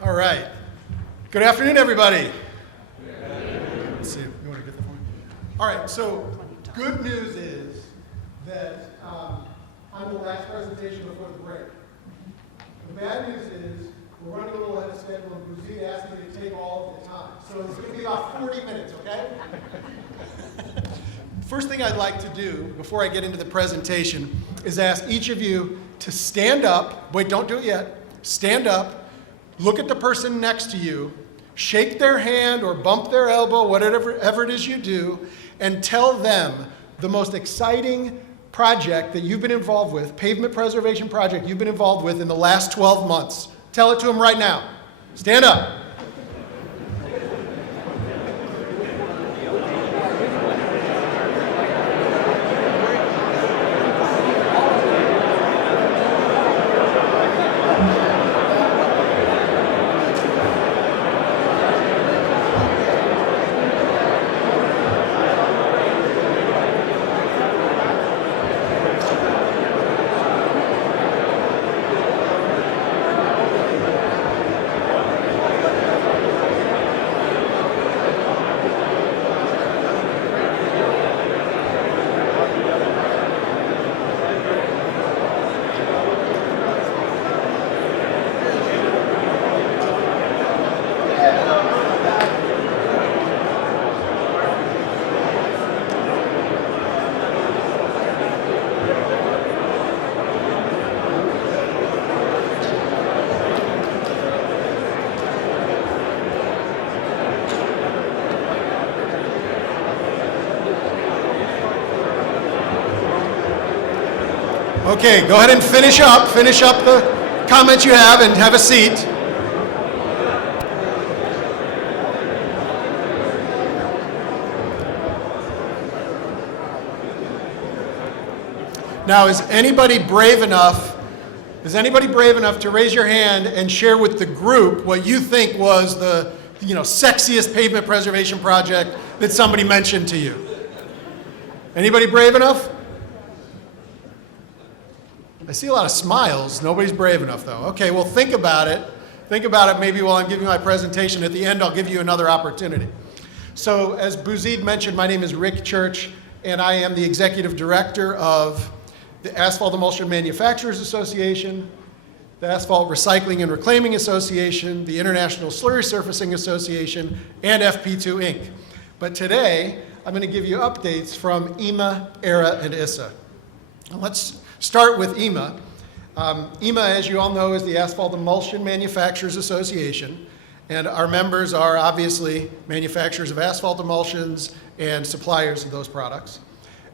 All right. Good afternoon, everybody. Let's see. You want to get the point? All right. So, good news is that I'm the last presentation before the break. The bad news is we're running a little ahead of schedule, and Buzid asked me to take all of the time. So it's going to be about 40 minutes, okay? First thing I'd like to do before I get into the presentation is ask each of you to stand up. Wait, don't do it yet. Stand up, look at the person next to you, shake their hand or bump their elbow, whatever it is you do, and tell them the most exciting project that you've been involved with, pavement preservation project you've been involved with in the last 12 months. Tell it to them right now. Stand up. Okay, go ahead and finish up the comments you have and have a seat. Now, is anybody brave enough to raise your hand and share with the group what you think was the, sexiest pavement preservation project that somebody mentioned to you? Anybody brave enough? I see a lot of smiles. Nobody's brave enough, though. Okay, well, think about it. Think about it maybe while I'm giving my presentation. At the end, I'll give you another opportunity. So, as Buzid mentioned, my name is Rick Church, and I am the executive director of the Asphalt Emulsion Manufacturers Association, the Asphalt Recycling and Reclaiming Association, the International Slurry Surfacing Association, and FP2 Inc. But today, I'm going to give you updates from ISSA, AERA, and ISSA. Now, let's start with ISSA. ISSA, as you all know, is the Asphalt Emulsion Manufacturers Association, and our members are obviously manufacturers of asphalt emulsions and suppliers of those products.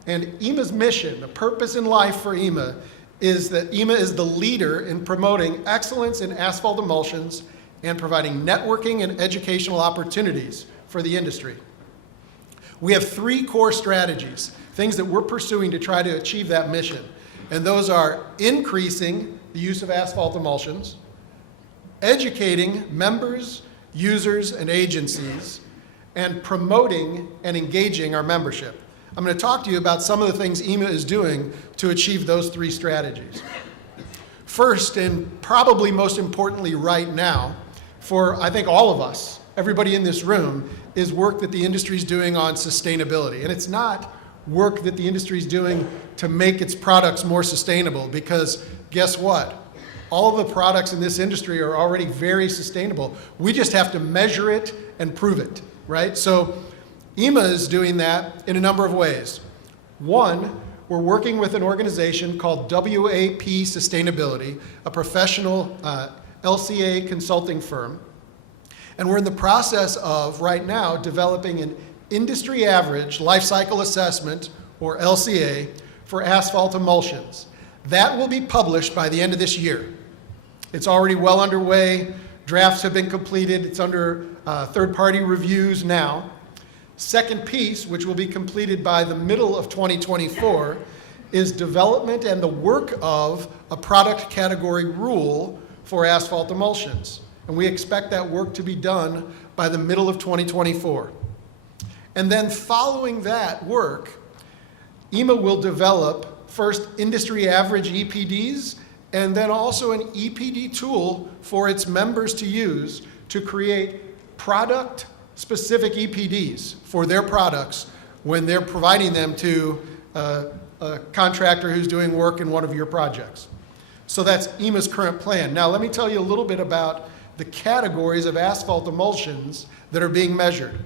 And ISSA's mission, the purpose in life for ISSA, is that ISSA is the leader in promoting excellence in asphalt emulsions and providing networking and educational opportunities for the industry. We have three core strategies, things that we're pursuing to try to achieve that mission. And those are increasing the use of asphalt emulsions, educating members, users, and agencies, and promoting and engaging our membership. I'm going to talk to you about some of the things ISSA is doing to achieve those three strategies. First, and probably most importantly right now, for I think all of us, everybody in this room, is work that the industry is doing on sustainability. And it's not work that the industry is doing to make its products more sustainable, because guess what? All of the products in this industry are already very sustainable. We just have to measure it and prove it, right? So ISSA is doing that in a number of ways. One, we're working with an organization called WAP Sustainability, a professional LCA consulting firm. And we're in the process of, right now, developing an industry average life cycle assessment, or LCA, for asphalt emulsions. That will be published by the end of this year. It's already well underway. Drafts have been completed. It's under third-party reviews now. Second piece, which will be completed by the middle of 2024, is development and the work of a product category rule for asphalt emulsions. And we expect that work to be done by the middle of 2024. And then following that work, ISSA will develop first industry average EPDs and then also an EPD tool for its members to use to create product-specific EPDs for their products when they're providing them to a contractor who's doing work in one of your projects. So that's ISSA's current plan. Now let me tell you a little bit about the categories of asphalt emulsions that are being measured.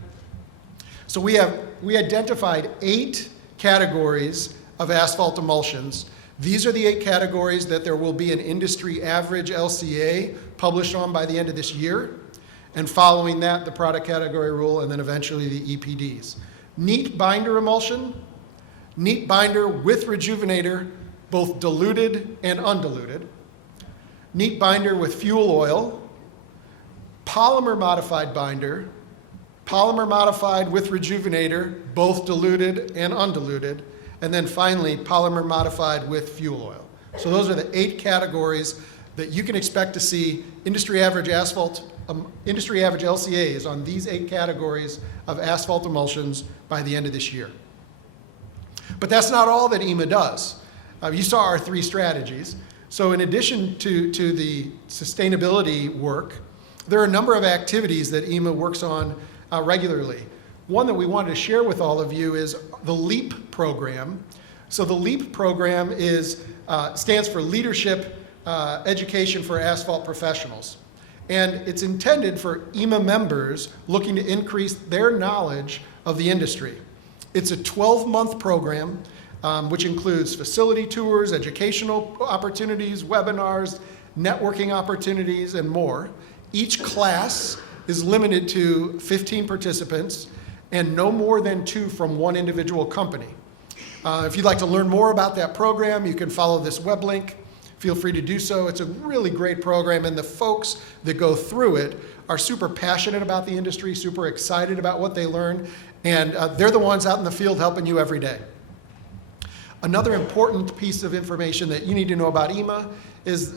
So we identified 8 categories of asphalt emulsions. These are the 8 categories that there will be an industry average LCA published on by the end of this year. And following that, the product category rule, and then eventually the EPDs. Neat binder emulsion, neat binder with rejuvenator, both diluted and undiluted. Neat binder with fuel oil, polymer modified binder, polymer modified with rejuvenator, both diluted and undiluted, and then finally polymer modified with fuel oil. So those are the 8 categories that you can expect to see industry average LCAs on these 8 categories of asphalt emulsions by the end of this year. But that's not all that ISSA does. You saw our 3 strategies. So in addition to the sustainability work, there are a number of activities that ISSA works on regularly. One that we wanted to share with all of you is the LEAP program. So the LEAP program stands for Leadership Education for Asphalt Professionals. And it's intended for ISSA members looking to increase their knowledge of the industry. It's a 12-month program, which includes facility tours, educational opportunities, webinars, networking opportunities, and more. Each class is limited to 15 participants and no more than 2 from one individual company. If you'd like to learn more about that program, you can follow this web link. Feel free to do so. It's a really great program, and the folks that go through it are super passionate about the industry, super excited about what they learn, and they're the ones out in the field helping you every day. Another important piece of information that you need to know about ISSA is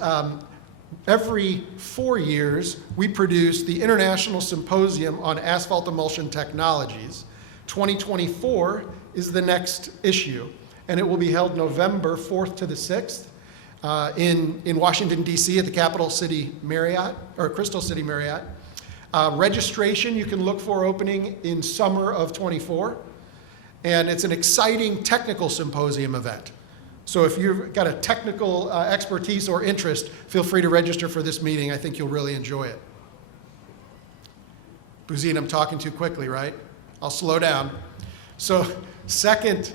every 4 years we produce the International Symposium on Asphalt Emulsion Technologies. 2024 is the next issue, and it will be held November 4th to the 6th. In Washington, D.C. at the Capital City Marriott, or Crystal City Marriott. Registration you can look for opening in summer of 24. And it's an exciting technical symposium event. So if you've got a technical expertise or interest, feel free to register for this meeting. I think you'll really enjoy it. Bouzid, I'm talking too quickly, right? I'll slow down. So second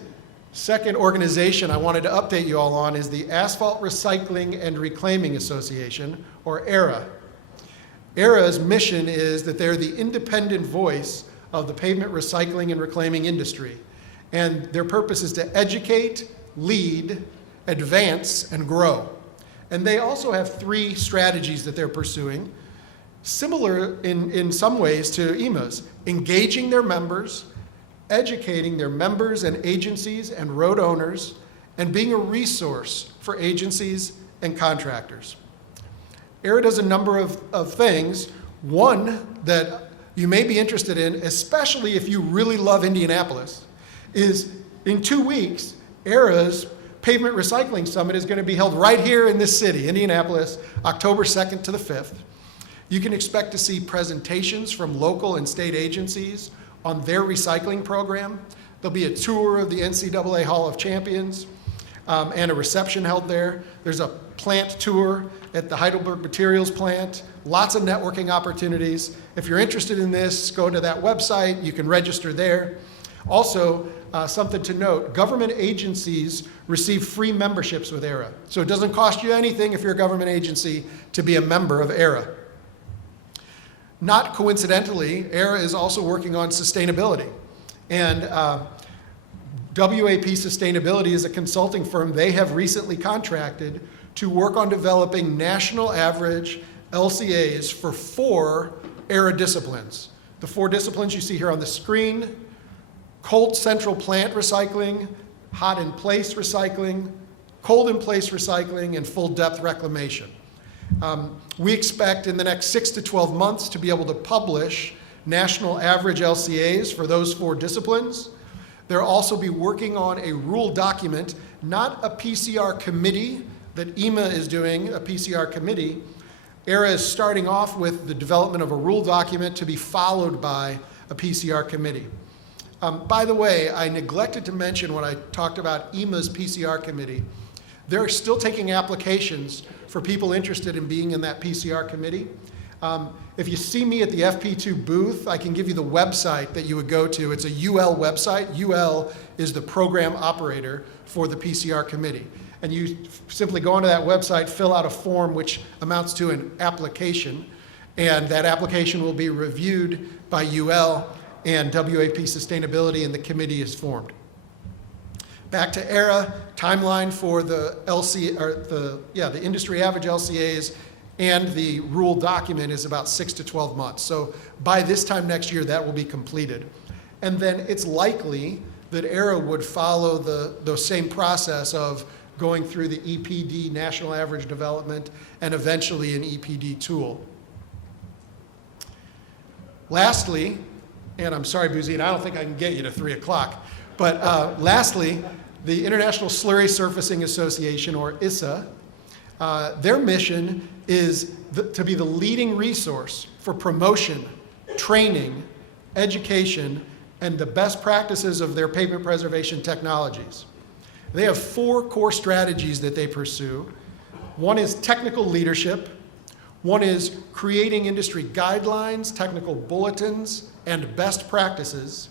organization I wanted to update you all on is the Asphalt Recycling and Reclaiming Association, or AERA. AERA's mission is that they're the independent voice of the pavement recycling and reclaiming industry. And their purpose is to educate, lead, advance, and grow. And they also have 3 strategies that they're pursuing, similar in some ways to ISSA's: engaging their members, educating their members and agencies and road owners, and being a resource for agencies and contractors. AERA does a number of things. One that you may be interested in, especially if you really love Indianapolis, is in 2 weeks, AERA's Pavement Recycling Summit is going to be held right here in this city, Indianapolis, October 2nd to the 5th. You can expect to see presentations from local and state agencies on their recycling program. There'll be a tour of the NCAA Hall of Champions and a reception held there. There's a plant tour at the Heidelberg Materials plant, lots of networking opportunities. If you're interested in this, go to that website. You can register there. Also, something to note, government agencies receive free memberships with AERA. So it doesn't cost you anything if you're a government agency to be a member of AERA. Not coincidentally, AERA is also working on sustainability. And WAP Sustainability is a consulting firm. They have recently contracted to work on developing national average LCAs for 4 AERA disciplines. The 4 disciplines you see here on the screen: cold central plant recycling, hot in place recycling, cold in place recycling, and full depth reclamation. We expect in the next 6 to 12 months to be able to publish national average LCAs for those 4 disciplines. They'll also be working on a rule document, not a PCR committee that ISSA is doing, a PCR committee. AERA is starting off with the development of a rule document to be followed by a PCR committee. By the way, I neglected to mention when I talked about ISSA's PCR committee, they're still taking applications for people interested in being in that PCR committee. If you see me at the FP2 booth, I can give you the website that you would go to. It's a UL website. UL is the program operator for the PCR committee. And you simply go onto that website, fill out a form which amounts to an application, and that application will be reviewed by UL and WAP Sustainability, and the committee is formed. Back to AERA, timeline for the the industry average LCAs and the rule document is about 6 to 12 months. So by this time next year, that will be completed. And then it's likely that AERA would follow the same process of going through the EPD, National Average Development, and eventually an EPD tool. Lastly, and I'm sorry, Bouzid, I don't think I can get you to 3 o'clock, but lastly, the International Slurry Surfacing Association, or ISSA, their mission is to be the leading resource for promotion, training, education, and the best practices of their pavement preservation technologies. They have 4 core strategies that they pursue. One is technical leadership. One is creating industry guidelines, technical bulletins, and best practices.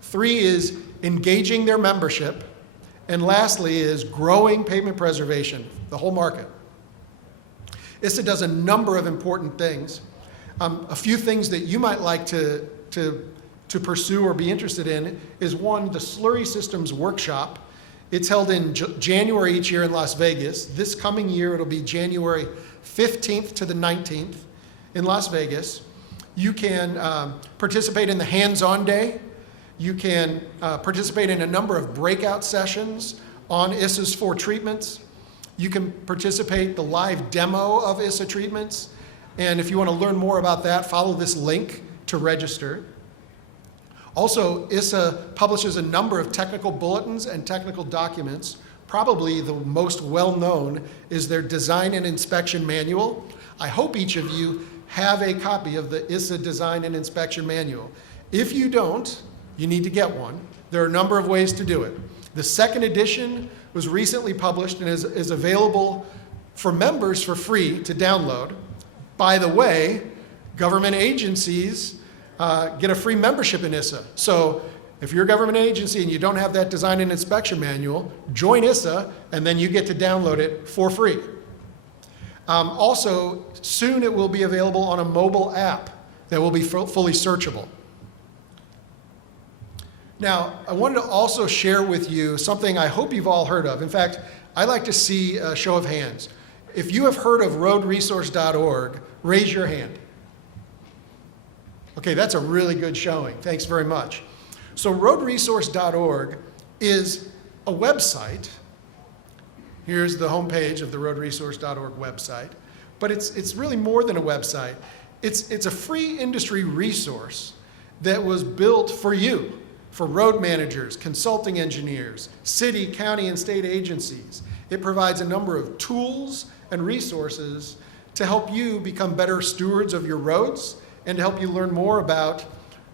3 is engaging their membership. And lastly is growing pavement preservation, the whole market. ISSA does a number of important things. A few things that you might like to pursue or be interested in is, one, the Slurry Systems Workshop. It's held in January each year in Las Vegas. This coming year, it'll be January 15th to the 19th in Las Vegas. You can participate in the hands-on day. You can participate in a number of breakout sessions on ISSA's 4 treatments. You can participate the live demo of ISSA treatments. And if you want to learn more about that, follow this link to register. Also, ISSA publishes a number of technical bulletins and technical documents. Probably the most well-known is their Design and Inspection Manual. I hope each of you have a copy of the ISSA Design and Inspection Manual. If you don't, you need to get one. There are a number of ways to do it. The 2nd edition was recently published and is available for members for free to download. By the way, government agencies get a free membership in ISSA. So if you're a government agency and you don't have that design and inspection manual, join ISSA and then you get to download it for free. Also, soon it will be available on a mobile app that will be fully searchable. Now, I wanted to also share with you something I hope you've all heard of. In fact, I'd like to see a show of hands. If you have heard of roadresource.org, raise your hand. Okay, that's a really good showing. Thanks very much. So roadresource.org is a website. Here's the homepage of the roadresource.org website. But it's really more than a website. It's a free industry resource that was built for you, for road managers, consulting engineers, city, county, and state agencies. It provides a number of tools and resources to help you become better stewards of your roads and to help you learn more about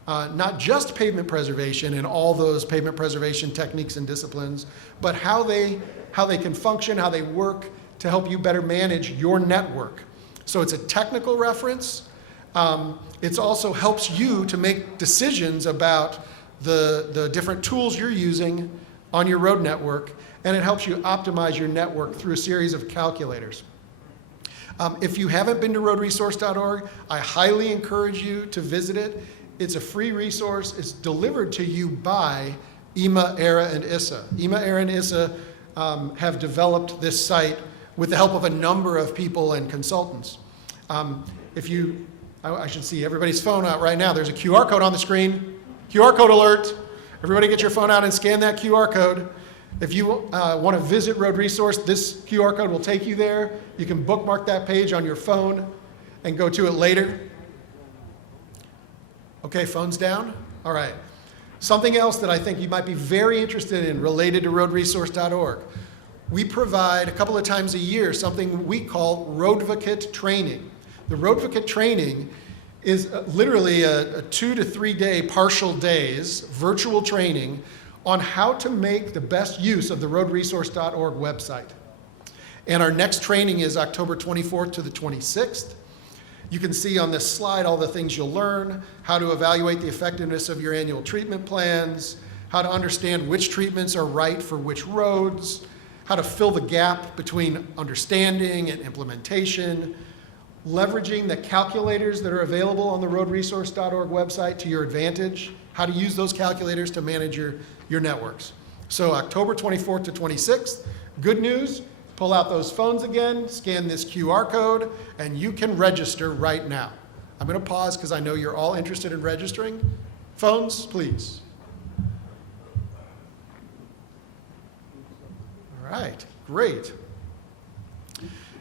not just pavement preservation and all those pavement preservation techniques and disciplines, but how they can function, how they work to help you better manage your network. So it's a technical reference. It also helps you to make decisions about the different tools you're using on your road network, and it helps you optimize your network through a series of calculators. If you haven't been to roadresource.org, I highly encourage you to visit it. It's a free resource. It's delivered to you by ISSA, AERA, and ISSA. ISSA, AERA, and ISSA have developed this site with the help of a number of people and consultants. I should see everybody's phone out right now. There's a QR code on the screen. QR code alert. Everybody get your phone out and scan that QR code. If you want to visit Road Resource, this QR code will take you there. You can bookmark that page on your phone and go to it later. Okay, phone's down? All right. Something else that I think you might be very interested in related to roadresource.org. we provide a couple of times a year something we call Roadvocate training. The Roadvocate training is literally a 2 to 3 day, partial days, virtual training on how to make the best use of the roadresource.org website. And our next training is October 24th to the 26th. You can see on this slide all the things you'll learn, how to evaluate the effectiveness of your annual treatment plans, how to understand which treatments are right for which roads, how to fill the gap between understanding and implementation, leveraging the calculators that are available on the roadresource.org website to your advantage, how to use those calculators to manage your networks. So October 24th to 26th, good news, pull out those phones again, scan this QR code, and you can register right now. I'm going to pause because I know you're all interested in registering. Phones, please. All right, great.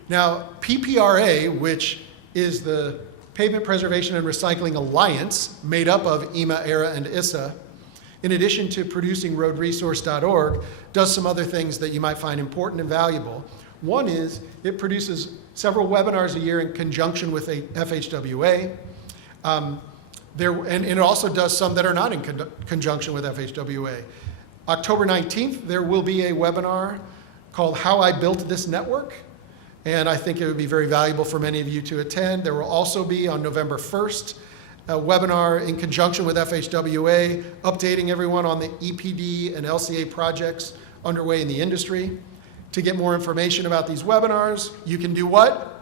Now, PPRA, which is the Pavement Preservation and Recycling Alliance, made up of AEMA, ARRA, and ISSA, in addition to producing roadresource.org, does some other things that you might find important and valuable. One is it produces several webinars a year in conjunction with a FHWA. And it also does some that are not in conjunction with FHWA. October 19th, there will be a webinar called How I Built This Network. And I think it would be very valuable for many of you to attend. There will also be on November 1st, a webinar in conjunction with FHWA, updating everyone on the EPD and LCA projects underway in the industry. To get more information about these webinars, you can do what?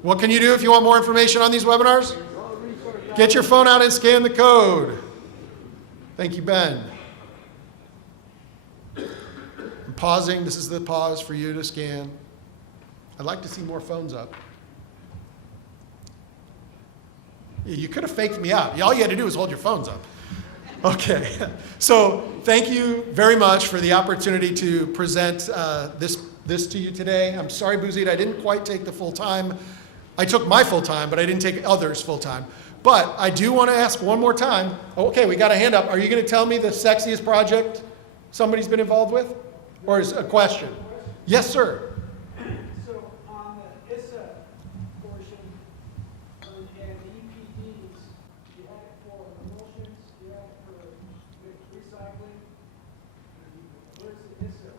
What can you do if you want more information on these webinars? Get your phone out and scan the code. Thank you, Ben. I'm pausing. This is the pause for you to scan. I'd like to see more phones up. You could have faked me out. All you had to do was hold your phones up. Okay, so thank you very much for the opportunity to present this to you today. I'm sorry, Buzid, I didn't quite take the full time. I took my full time, but I didn't take others full time. But I do want to ask one more time. Okay, we got a hand up. Are you going to tell me the sexiest project somebody's been involved with? Or is a question? Yes, sir. So on the ISSA portion and the EPDs, you had it for emulsions, you had it for recycling. Where's the ISSA?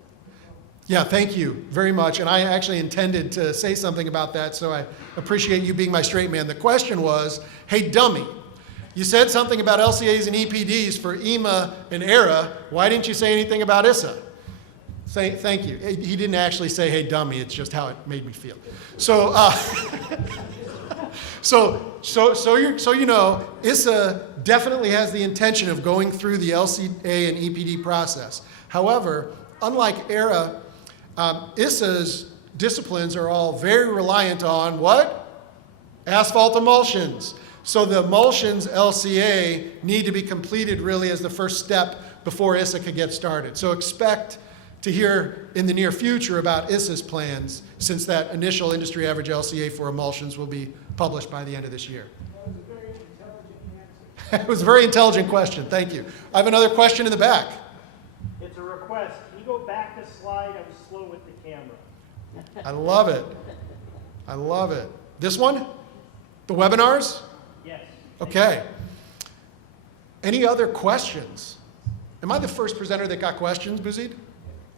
Yeah, thank you very much. And I actually intended to say something about that, so I appreciate you being my straight man. The question was, hey, dummy, you said something about LCAs and EPDs for AEMA and ARRA. Why didn't you say anything about ISSA? Thank you. He didn't actually say, hey, dummy. It's just how it made me feel. So, so you know, ISSA definitely has the intention of going through the LCA and EPD process. However, unlike ARRA, ISSA's disciplines are all very reliant on what? Asphalt emulsions. So the emulsions LCA need to be completed really as the first step before ISSA could get started. So expect to hear in the near future about ISSA's plans, since that initial industry average LCA for emulsions will be published by the end of this year. That was a very intelligent answer. It was a very intelligent question. Thank you. I have another question in the back. It's a request. Can you go back a slide? I was slow with the camera. I love it. I love it. This one? The webinars? Yes. Okay. Any other questions? Am I the first presenter that got questions, Buzid?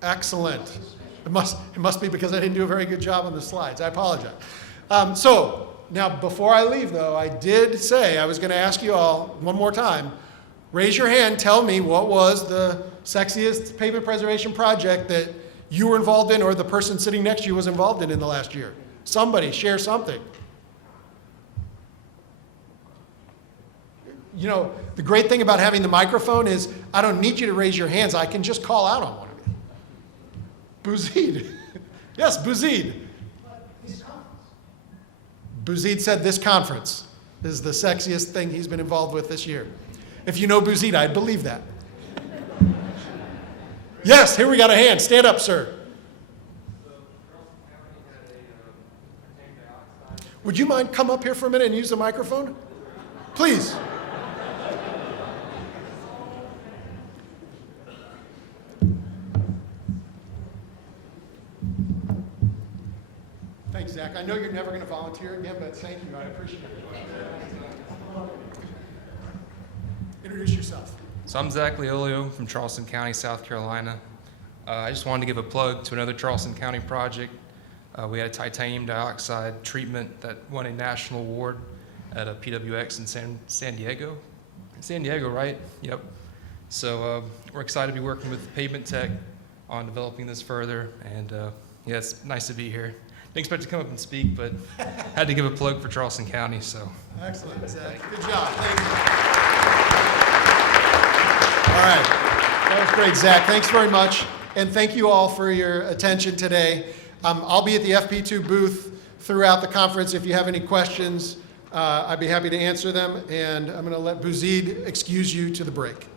Excellent. It must be because I didn't do a very good job on the slides. I apologize. So now before I leave though, I did say I was going to ask you all one more time, raise your hand, tell me what was the sexiest pavement preservation project that you were involved in or the person sitting next to you was involved in the last year. Somebody share something. You know, the great thing about having the microphone is I don't need you to raise your hands. I can just call out on one of you. Buzid. Yes, Buzid. Buzid said this conference is the sexiest thing he's been involved with this year. If you know Buzid, I'd believe that. Yes, here we got a hand. Stand up, sir. Would you mind come up here for a minute and use the microphone? Please. Zach. I know you're never going to volunteer again, but thank you. I appreciate it. Introduce yourself. So I'm Zach Leolio from Charleston County, South Carolina. I just wanted to give a plug to another Charleston County project. We had a titanium dioxide treatment that won a national award at a PWX in San Diego. San Diego, right? Yep. So we're excited to be working with Pavement Tech on developing this further, and yeah, it's nice to be here. Didn't expect to come up and speak, but had to give a plug for Charleston County, so. Excellent, Zach. Good job. Thank you. All right. That was great, Zach. Thanks very much. And thank you all for your attention today. I'll be at the FP2 booth throughout the conference. If you have any questions, I'd be happy to answer them. And I'm going to let Bouzid excuse you to the break.